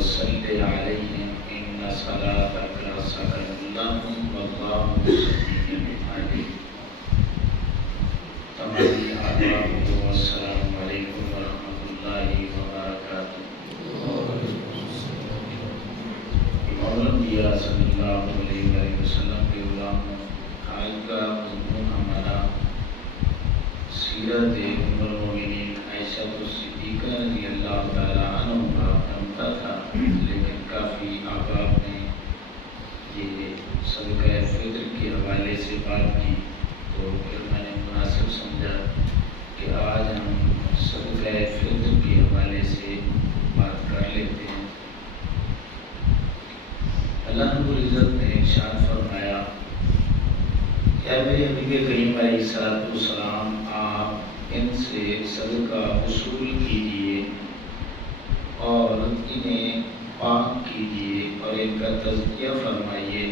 وصل عليهم إن صلاتك سكن لهم والله سميع عليم. تمام آداب والسلام علیکم ورحمۃ اللہ وبرکاتہ. مولانا صلی اللہ علیہ وسلم کے غلاموں، آج کا مضمون ہمارا سیرت ام المؤمنین عائشہ صدیقہ رضی اللہ تعالیٰ عنہ کا بنتا تھا، لیکن کافی احباب نے یہ صدقہ فطر کے حوالے سے بات کی، تو پھر میں نے مناسب سمجھا کہ آج ہم صدقہ فطر کے حوالے سے بات کر لیتے ہیں. اللہ رب العزت نے ارشاد فرمایا کہ اے میرے حبیب کریم علیہ السلام، آپ ان سے صدقہ وصول کیجیے اور انہیں پاک کیجیے اور ان کا تزکیہ فرمائیے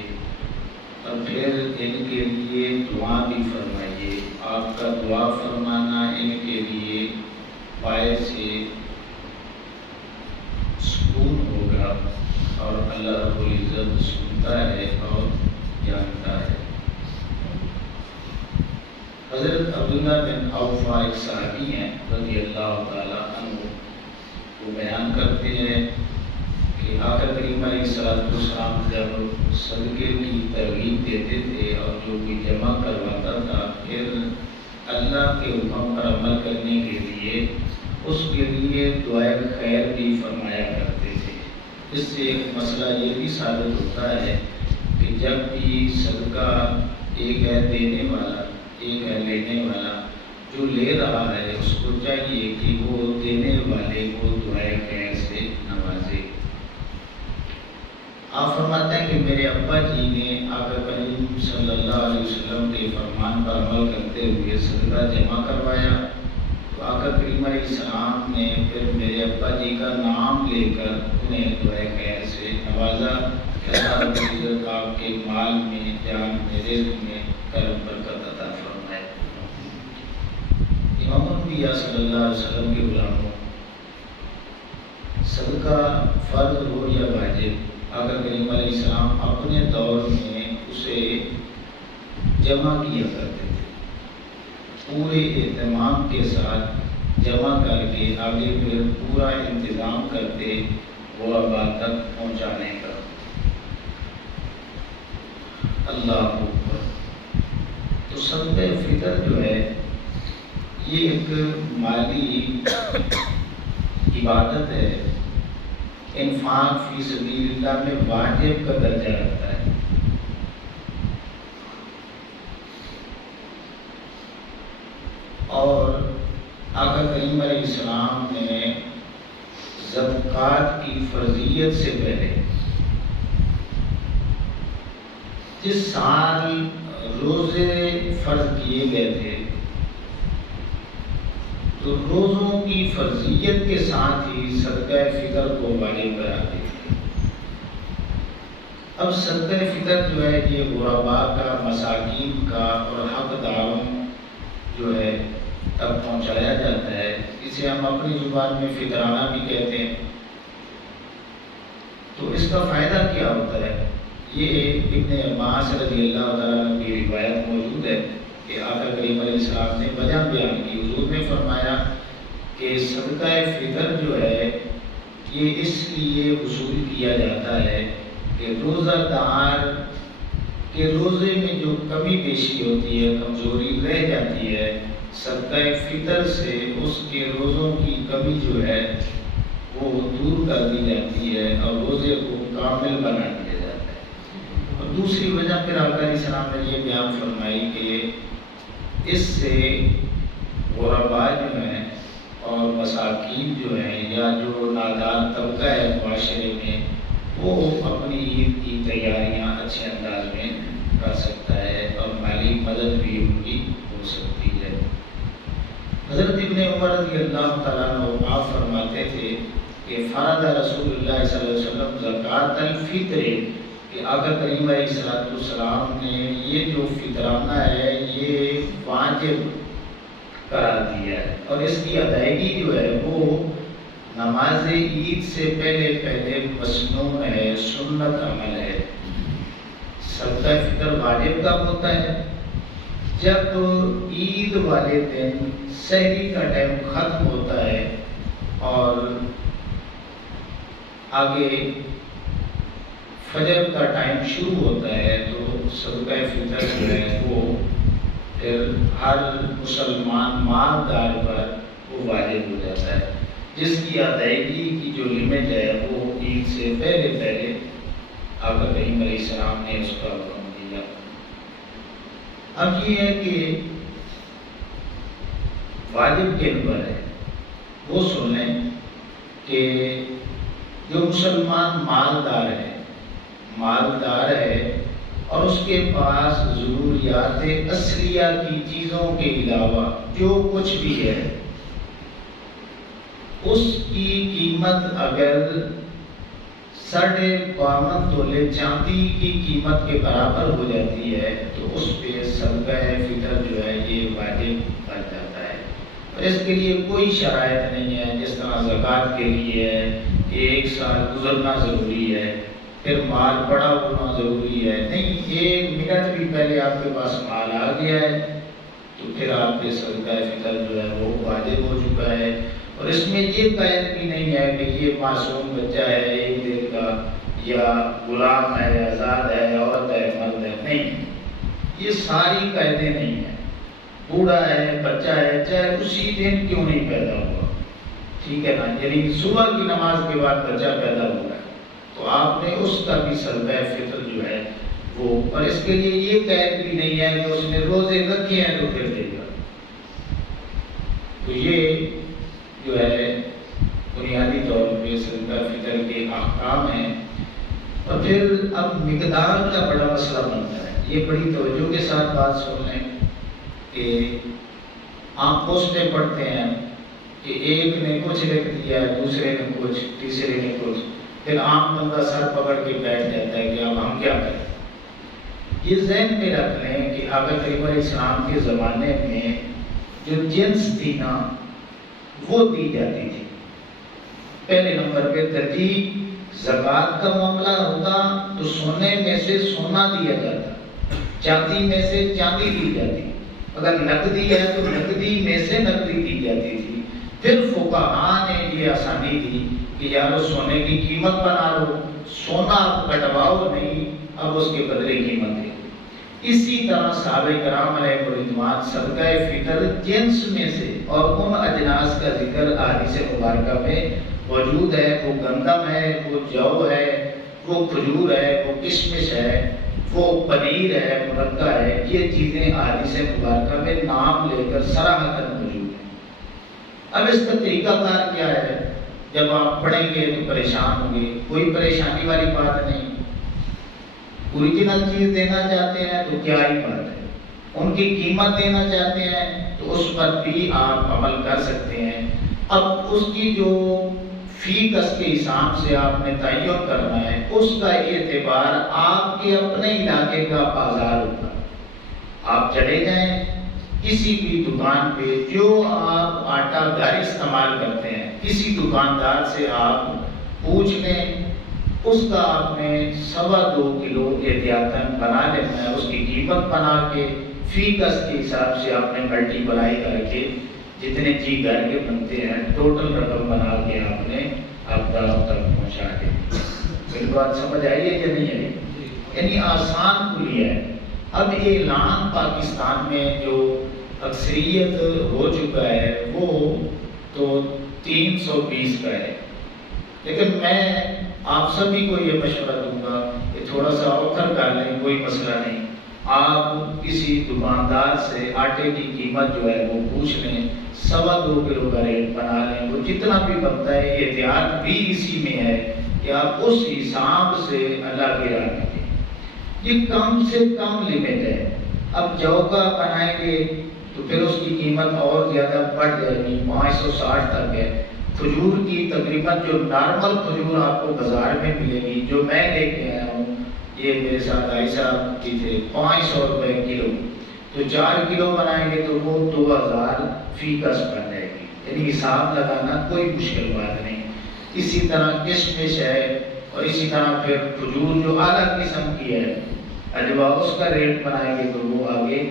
اور پھر ان کے لیے دعا بھی فرمائیے. آپ کا دعا فرمانا ان کے لیے باعث سکون ہوگا اور اللہ رب العزت سنتا ہے اور جانتا ہے. حضرت عبداللہ بن عوف ایک صحابی ہیں رضی اللہ تعالیٰ عنہ، وہ بیان کرتے ہیں کہ آقا کریم علیہ السلام جب صدقے کی ترغیب دیتے تھے اور جو بھی جمع کرواتا تھا، پھر اللہ کے حکم پر عمل کرنے کے لیے اس کے لیے دعائے خیر بھی فرمایا کرتے تھے. اس سے ایک مسئلہ یہ بھی ثابت ہوتا ہے کہ جب بھی صدقہ ایک ہے دینے والا، ایک ہے لینے والا، جو لے رہا ہے اس کو چاہیے کہ وہ دینے والے کو دعائے خیر سے نوازے. آپ فرماتے ہیں کہ میرے ابا جی نے آقا کریم صلی اللہ علیہ وسلم کے فرمان پر عمل کرتے ہوئے صدقہ جمع کروایا، تو آقا کریم علیہ السلام نے پھر میرے ابا جی کا نام لے کر انہیں دعائے خیر سے نوازا کہ اللہ رب العزت آپ کے مال میں، جان میں، رزق میں کرم برکت عطا فرمائے. امام الانبیاء صلی اللہ علیہ وسلم کے غلاموں، صدقہ فرض ہو یا واجب، آقا کریم علیہ السلام اپنے دور میں اسے جمع کیا کرتے تھے، پورے اہتمام کے ساتھ جمع کر کے آگے پھر پورا انتظام کرتے غربا تک پہنچانے کا. اللہ اکبر. تو صدقہ فطر جو ہے یہ ایک مالی عبادت ہے، انفاق فی سبیل اللہ میں واجب کا درجہ رکھتا ہے. اور آقا کریم علیہ السلام نے زکوٰۃ کی فرضیت سے پہلے جس سال روزے فرض کیے گئے تھے تو روزوں کی فرضیت کے ساتھ ہی صدقہ فطر کو واجب کرا دی. اب صدقہ فطر جو ہے یہ غرباء کا، مساکین کا اور حقداروں جو ہے تک پہنچایا جاتا ہے. اسے ہم اپنی زبان میں فطرانہ بھی کہتے ہیں. تو اس کا فائدہ کیا ہوتا ہے؟ یہ ابن عباس رضی اللہ تعالیٰ عنہ کی روایت موجود ہے کہ آقا کریم علیہ السلام نے وجہ بیان کی. حضور نے فرمایا کہ صدقہ فطر جو ہے یہ اس لیے وصول کیا جاتا ہے کہ روزہ دار کے روزے میں جو کمی بیشی ہوتی ہے، کمزوری رہ جاتی ہے، صدقہ فطر سے اس کے روزوں کی کمی جو ہے وہ دور کر دی جاتی ہے اور روزے کو کامل بنا دیا جاتا ہے. اور دوسری وجہ پھر آقا علیہ السلام نے یہ بیان فرمائی کہ اس سے غرباء جو ہیں اور مساکین جو ہیں یا جو نادار طبقہ ہے معاشرے میں، وہ اپنی عید کی تیاریاں اچھے انداز میں کر سکتا ہے اور مالی مدد بھی ان کی ہو سکتی ہے. حضرت ابن عمر رضی اللہ تعالیٰ عنہ آپ فرماتے تھے کہ فرض رسول اللہ صلی اللہ علیہ وسلم زکوٰۃ الفطر، کہ آقا کریم علیہ السلام نے یہ جو فطرانہ ہے یہ واجب قرار دیا ہے اور اس کی ادائیگی جو ہے وہ نماز عید سے پہلے پہلے مسنون ہے، سنت عمل ہے۔ صدقہ فطر واجب کب ہوتا ہے؟ جب عید والے دن سحری کا ٹائم ختم ہوتا ہے اور آگے فجر کا ٹائم شروع ہوتا ہے، تو صدقہ فطر جو ہے وہ پھر ہر مسلمان مالدار پر وہ واجب ہو جاتا ہے، جس کی ادائیگی کی جو لمٹ ہے وہ عید سے پہلے پہلے آقا کریم علیہ السلام نے اس کا حکم دیا۔ اب یہ ہے کہ واجب کن پر ہے، وہ سن لیں کہ جو مسلمان مالدار ہے اور اس کے پاس ضروریات اصلیہ کی چیزوں کے علاوہ جو کچھ بھی ہے، اس کی قیمت اگر 52.5 تولے چاندی کی قیمت کے برابر ہو جاتی ہے تو اس پہ صدقہ فطر جو ہے یہ واجب بن جاتا ہے۔ اور اس کے لیے کوئی شرائط نہیں ہے، جس طرح زکوٰۃ کے لیے ہے کہ 1 سال گزرنا ضروری ہے، پھر مال بڑا ہونا ضروری ہے، نہیں، 1 منٹ بھی پہلے آپ کے پاس مال آ گیا ہے تو پھر آپ کے صدقہ فطر جو ہے وہ واجب ہو چکا ہے۔ اور اس میں یہ قید بھی نہیں ہے کہ یہ معصوم بچہ ہے 1 دن کا، یا غلام ہے، آزاد ہے، عورت ہے، مرد ہے، نہیں، یہ ساری قیدیں نہیں ہیں۔ بوڑھا ہے، بچہ ہے، چاہے اسی دن کیوں نہیں پیدا ہوا، ٹھیک ہے نا، یعنی صبح کی نماز کے بعد بچہ پیدا ہوا ہے تو آپ نے اس کا بھی صدقہ فطر جو ہے وہ، اور اس کے لیے یہ قید بھی نہیں ہے کہ اس نے روزے رکھے ہیں تو پھر دے گا۔ تو یہ جو ہے بنیادی طور پہ صدقہ فطر کے احکام ہیں۔ اور پھر اب مقدار کا بڑا مسئلہ بنتا ہے، یہ بڑی توجہ کے ساتھ بات سن لیں کہ آپ پوسٹیں پڑھتے ہیں کہ ایک نے کچھ لکھ دیا، دوسرے نے کچھ، تیسرے نے کچھ، پھر عام بندہ سر پکڑ کے بیٹھ جاتا ہے کہ اب ہم کیا کریں۔ یہ ذہن میں رکھ لیں کہ آقا کریم علیہ السلام کے زمانے میں جو جنس تھی نا وہ دی جاتی تھی۔ پہلے نمبر پہ ترجیح زکوٰۃ کا معاملہ ہوتا تو سونے میں سے سونا دیا جاتا، چاندی میں سے چاندی دی جاتی، اگر نقدی ہے تو نقدی میں سے نقدی دی جاتی تھی۔ پھر فقہاء نے یہ آسانی دی کہ یارو سونے کی قیمت بنا لو، سونا کٹواؤ نہیں، اب اس کے بدلے قیمت دے۔ اسی طرح صحابہ کرام علیہ رضوان صدقہ فطر جنس میں سے اور ان اجناس کا ذکر احادیث مبارکہ میں موجود ہے، وہ گندم ہے، وہ جو ہے، وہ کھجور ہے، وہ کشمش ہے، وہ پنیر ہے، مرغا ہے، یہ چیزیں احادیث مبارکہ میں نام لے کر صراحتاً موجود ہیں۔ اب اس کا طریقہ کار کیا ہے؟ جب آپ پڑھیں گے تو پریشان ہوں گے، کوئی پریشانی والی بات نہیں۔ اوریجنل چیز دینا چاہتے ہیں تو کیا ہی بات ہے، ان کی قیمت دینا چاہتے ہیں تو اس پر بھی آپ عمل کر سکتے ہیں۔ اب اس کی جو فی کس کے حساب سے آپ نے تعین کرنا ہے، اس کا اعتبار آپ کے اپنے علاقے کا بازار ہوگا۔ آپ چلے جائیں کسی بھی دکان پہ، جو آپ آٹا گھر استعمال کرتے ہیں، کسی دکاندار سے آپ پوچھ لیں، اس کا آپ نے 2.25 کلو احتیاطاً بنا لینا ہے، اس کی قیمت بنا کے فی کس کے حساب سے آپ نے ملٹی پلائی کر کے جتنے چیز گھر کے بنتے ہیں ٹوٹل رقم بنا کے آپ نے آپ گھروں تک پہنچا دیں۔ میری بات سمجھ آئی ہے یا نہیں آئی؟ یعنی آسان کلیہ ہے۔ اب اعلان پاکستان میں جو اکثریت ہو چکا ہے وہ تو 320 کا ہے، لیکن میں آپ سبھی کو یہ مشورہ دوں گا کہ تھوڑا سا اوکھر کر لیں، کوئی مسئلہ نہیں۔ آپ کسی دکاندار سے آٹے کی قیمت جو ہے وہ پوچھ لیں، 2.25 کلو کا ریٹ بنا لیں، وہ جتنا بھی بنتا ہے احتیاط بھی اسی میں ہے کہ آپ اس حساب سے اللہ کے راہ میں دیں۔ یہ کم سے کم لمٹ ہے۔ اب جو کا بنائیں گے تو پھر اس کی قیمت اور زیادہ بڑھ جائے گی، 560 تک ہے۔ کھجور کی تقریباً جو نارمل کھجور آپ کو بازار میں ملے گی، جو میں لے کے آیا ہوں، یہ میرے ساتھ آئی صاحب کی تھے، 500 روپے کلو، تو 4 کلو بنائیں گے تو وہ 2000 فی کس بن جائے گی۔ یعنی حساب لگانا کوئی مشکل بات نہیں۔ اسی طرح کشمش ہے، اور اسی طرح پھر کھجور جو اعلیٰ قسم کی ہے اجوا، اس کا ریٹ بنائیں گے تو وہ آگے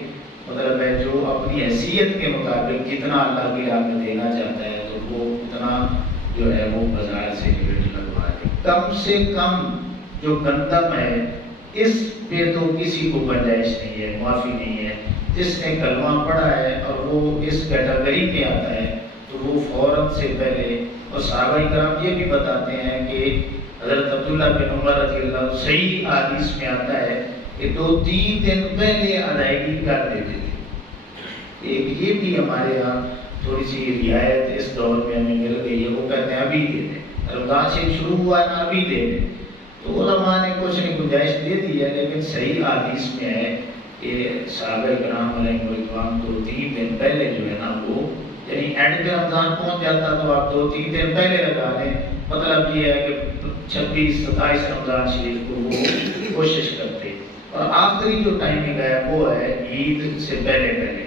مطلب ہے جو اپنی حیثیت کے مطابق کتنا اللہ کی راہ میں دینا چاہتا ہے تو وہ اتنا جو ہے وہ بازار سے ریٹ لگوا دے۔ کم سے کم جو گندم ہے اس پہ تو کسی کو گنجائش نہیں ہے، معافی نہیں ہے۔ جس نے کلمہ پڑھا ہے اور وہ اس کیٹیگری میں آتا ہے تو وہ فوراً سے پہلے، اور صحابہ کرام یہ بھی بتاتے ہیں کہ حضرت عبداللہ بن عمر رضی اللہ عنہ صحیح حدیث میں آتا ہے کہ 2-3 دن پہلے ادائیگی کر دیتے تھے۔ ایک یہ بھی ہمارے یہاں تھوڑی سی رعایت اس دور میں ہمیں مل گئی ہے، وہ کہتے ہیں ابھی دے دیں، رمضان سے شروع ہوا ہے نا ابھی دے دیں۔ تو علماء نے کچھ نہیں گنجائش دے دی ہے، لیکن صحیح حدیث میں ہے کہ صحابہ کرام علیہ رضوان 2-3 دن پہلے جو ہے نا وہ، یعنی اینڈ پہ رمضان پہنچ جاتا تو آپ 2-3 دن پہلے لگا لیں۔ مطلب یہ ہے کہ 26-27 رمضان شریف کو وہ کوشش کرتے، اور آخری جو ٹائمنگ ہے وہ ہے عید سے پہلے پہلے۔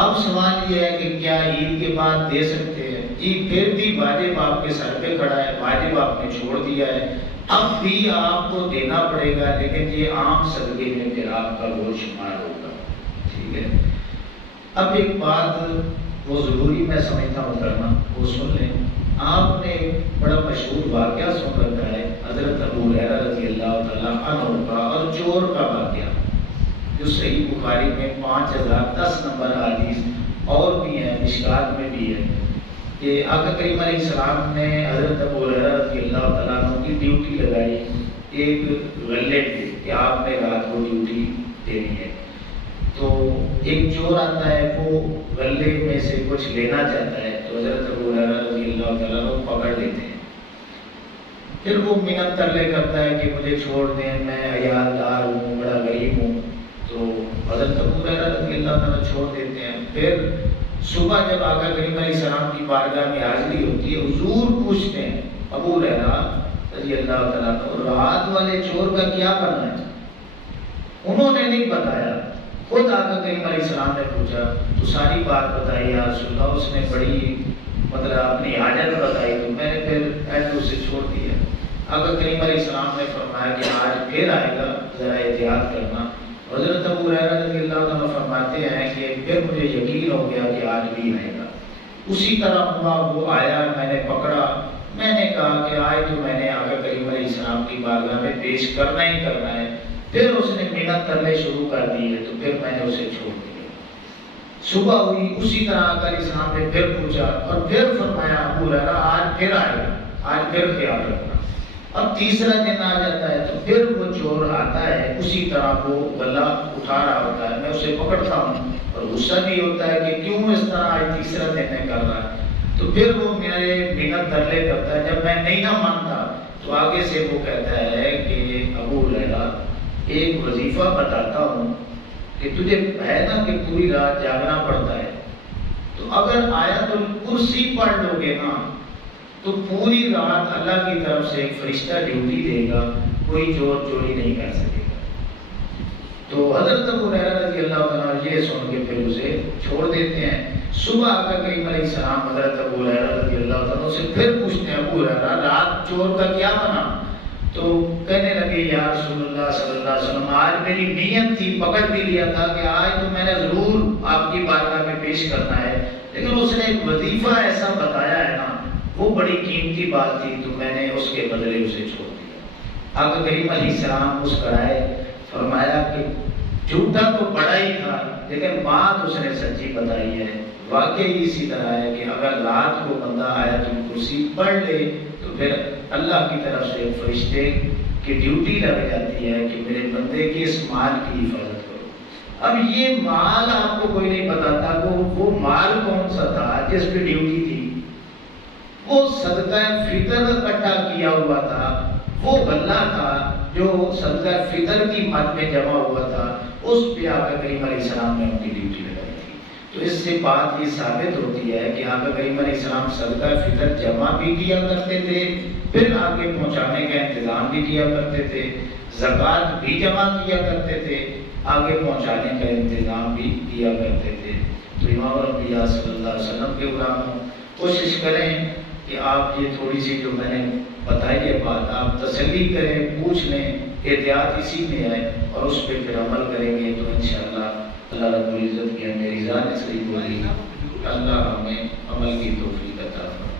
اب سوال یہ ہے کہ کیا عید کے بعد دے سکتے ہیں؟ جی پھر بھی واجب آپ کے سر پہ کھڑا ہے، واجب آپ نے چھوڑ دیا ہے، اب بھی آپ کو دینا پڑے گا، لیکن یہ عام صدقے میں پھر آپ کا وہ شمار ہوگا، ٹھیک ہے۔ اب ایک بات وہ ضروری میں سمجھتا ہوں کرنا، وہ سن لیں۔ آپ نے بڑا مشہور واقعہ سن رکھا ہے حضرت ابو ہریرہ رضی اللہ تعالیٰ عنہ کا اور چور کا واقعہ، جو صحیح بخاری میں 5010 نمبر حدیث اور بھی ہے، مشکات میں بھی ہے کہ آقا کریم علیہ السلام نے حضرت ابو ہریرہ رضی اللہ تعالیٰ عنہ کی ڈیوٹی لگائی ایک غلے پہ کہ آپ نے رات کو ڈیوٹی دینی ہے۔ تو ایک چور آتا ہے، وہ غلے میں سے کچھ لینا چاہتا ہے، تو حضرت ابو ہریرہ رضی اللہ تعالیٰ عنہ پکڑ لیتے ہیں۔ پھر وہ منت ترلے کرتا ہے کہ مجھے چھوڑ دیں، میں عیالدار ہوں، بڑا غریب ہوں۔ تو حضرت ابو ہریرہ رضی اللہ تعالیٰ چھوڑ دیتے ہیں۔ پھر صبح جب آقا کریم علیہ السلام کی بارگاہ میں حاضری ہوتی ہے، حضور پوچھتے ہیں ابو ہریرہ رضی اللہ تعالیٰ عنہ رات والے چور کا کیا کرنا ہے؟ انہوں نے نہیں بتایا، خود آقا کریم علیہ السلام نے پوچھا تو ساری بات بتائی یا رسول اللہ، اس نے بڑی مطلب اپنی حاجت بتائی، تو میں نے پھر ایسے اسے چھوڑ دیا۔ آقا کریم علیہ السلام نے فرمایا کہ آج پھر آئے گا، ذرا احتیاط کرنا۔ حضرت ابو ہریرہ رضی اللہ عنہ فرماتے ہیں کہ پھر مجھے یقین ہو گیا کہ آج بھی آئے گا۔ اسی طرح ہوا، وہ آیا، میں نے پکڑا، میں نے کہا کہ آج تو میں نے آقا کریم علیہ السلام کی بارگاہ میں پیش کرنا ہی کرنا ہے۔ پھر اس نے منت کرنے شروع کر دی ہے، تو پھر میں نے اسے چھوڑ دیا۔ صبح ہوئی، اسی طرح آقا علیہ السلام نے پھر پوچھا اور پھر فرمایا ابو ہریرہ آج پھر آئے گا، آج پھر خیال رکھنا۔ اب تیسرا دن آ جاتا ہے تو پھر وہ چور آتا ہے، اسی طرح وہ غلہ اٹھا رہا ہوتا ہے، میں اسے پکڑتا ہوں اور غصہ بھی ہوتا ہے کہ کیوں اس طرح آج تیسرا دن میں کر رہا ہے۔ تو پھر وہ میرے منت ترلے کرتا ہے، جب میں نہیں نہ مانتا تو آگے سے وہ کہتا ہے کہ ابو ہریرہ ایک وظیفہ بتاتا ہوں کہ تجھے ہے نا کہ پوری رات جاگنا پڑتا ہے، تو اگر آیت الکرسی پڑھ لو گے نا تو پوری رات اللہ کی طرف سے ایک فرشتہ ڈیوٹی دے گا، کوئی چور چوری نہیں کر سکے گا۔ تو حضرت ابو ہریرہ رضی اللہ تعالیٰ یہ سن کے پھر اسے چھوڑ دیتے ہیں۔ صبح آقا کریم علیہ السلام حضرت ابو ہریرہ رضی اللہ تعالیٰ سے پھر پوچھتے ہیں ابو ہریرہ رات چور کا کیا بنا؟ تو کہنے لگے یا رسول اللہ صلی اللہ علیہ وسلم آج میری نیت تھی، پکڑ بھی لیا تھا کہ آج تو میں نے ضرور آپ کی بارگاہ میں پیش کرنا ہے، لیکن اس نے ایک وظیفہ ایسا بتایا ہے نا، وہ بڑی قیمتی بات تھی، تو میں نے اس کے بدلے اسے چھوڑ دیا۔ آقا کریم علیہ السلام مسکرائے، فرمایا کہ جھوٹا تو بڑا ہی تھا لیکن بات اس نے سچی بتائی ہے۔ واقعی اسی طرح ہے کہ اگر رات کو بندہ آیت الکرسی پڑھ لے تو پھر اللہ کی طرف سے فرشتے کی ڈیوٹی لگ جاتی ہے کہ میرے بندے کی اس مال کی حفاظت کرو۔ اب یہ مال آپ کو کوئی نہیں بتاتا وہ مال کون سا تھا جس پہ ڈیوٹی تھی، وہ صدقہ فطر اکٹھا کیا ہوا تھا، وہ غلہ تھا جو صدقہ فطر کی مد میں جمع ہوا تھا، اس پہ آقا کریم علیہ السلام نے ان کی ڈیوٹی لگائی تھی۔ تو اس سے بات یہ ثابت ہوتی ہے کہ آقا کریم علیہ السلام صدقہ فطر جمع بھی کیا کرتے تھے، پھر آگے پہنچانے کا انتظام بھی کیا کرتے تھے، زکوٰۃ بھی جمع کیا کرتے تھے، آگے پہنچانے کا انتظام بھی کیا کرتے تھے۔ تو امام الانبیاء صلی اللہ علیہ وسلم کے غلاموں کوشش کریں کہ آپ یہ تھوڑی سی جو میں نے بتائی ہے بات آپ تسلی کریں، پوچھ لیں، احتیاط اسی میں ہے اور اس پہ پھر عمل کریں گے تو انشاءاللہ اللہ رب العزت کی ہمیں رضا نصیب ہوگی۔ اللہ ہمیں عمل کی توفیق عطا فرمائے۔